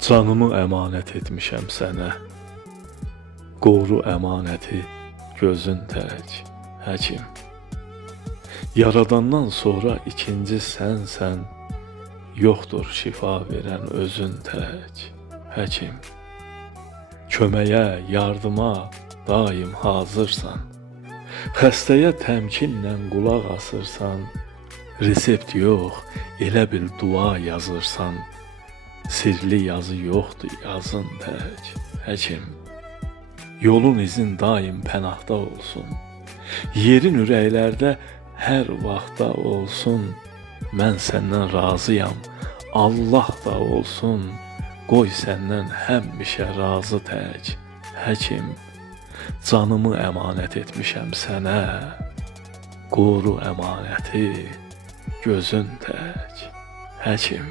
Canımı əmanət etmişəm sənə. Qoru əmanəti gözün tək, həkim. Yaradandan sonra ikinci sənsən, yoxdur şifa verən özün tək, həkim. Köməyə, yardıma daim hazırsan. Xəstəyə təmkinlə qulaq asırsan. Resept yox, elə bil dua yazırsan. Sirli yazı yoxdur yazın tək, həkim. Yolun izin daim pənahda olsun. Yerin ürəklərdə hər vaxtda olsun. Mən səndən razıyam, Allah da olsun. Qoy səndən həmişə razı tək, həkim. Canımı əmanət etmişəm sənə. Qoru əmanəti gözün tək, həkim.